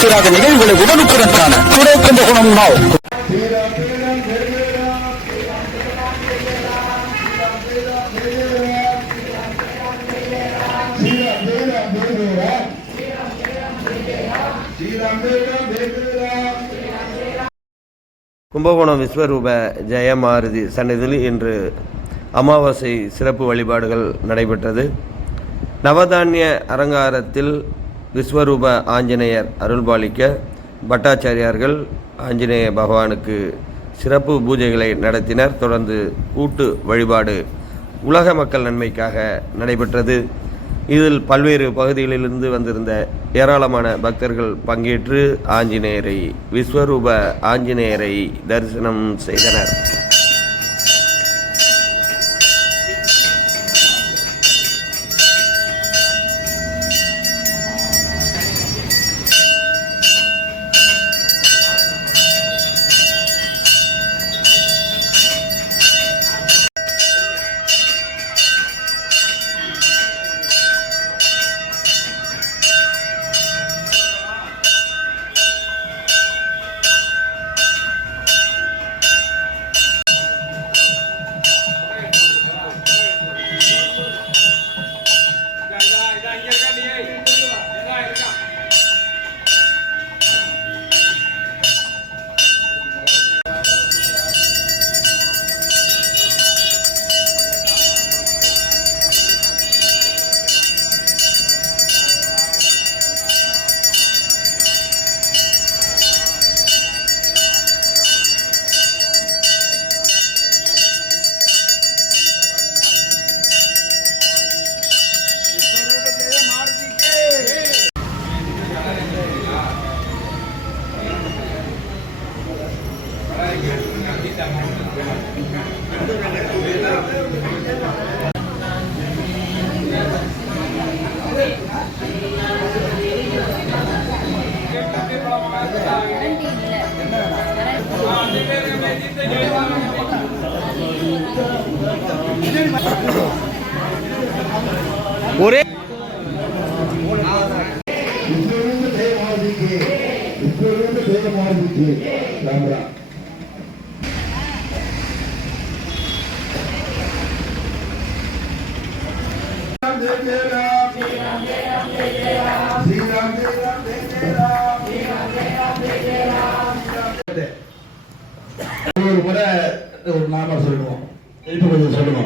தீராத நிகழ்வுகளை உடனுக்குடன் காண கும்பகோணம் நாவ். கும்பகோணம் விஸ்வரூப ஜெயமாருதி சன்னதியில் இன்று அமாவாசை சிறப்பு வழிபாடுகள் நடைபெற்றது. நவதானிய அலங்காரத்தில் விஸ்வரூப ஆஞ்சநேயர் அருள்பாலிக்க பட்டாச்சாரியார்கள் ஆஞ்சநேய பகவானுக்கு சிறப்பு பூஜைகளை நடத்தினர். தொடர்ந்து கூட்டு வழிபாடு உலக மக்கள் நன்மைக்காக நடைபெற்றது. இதில் பல்வேறு பகுதிகளிலிருந்து வந்திருந்த ஏராளமான பக்தர்கள் பங்கேற்று விஸ்வரூப ஆஞ்சநேயரை தரிசனம் செய்தனர். ஒரே ஒரு முறை ஒரு நாம சொல்லுவோம். இப்ப கொஞ்சம் சொல்லுவோம்.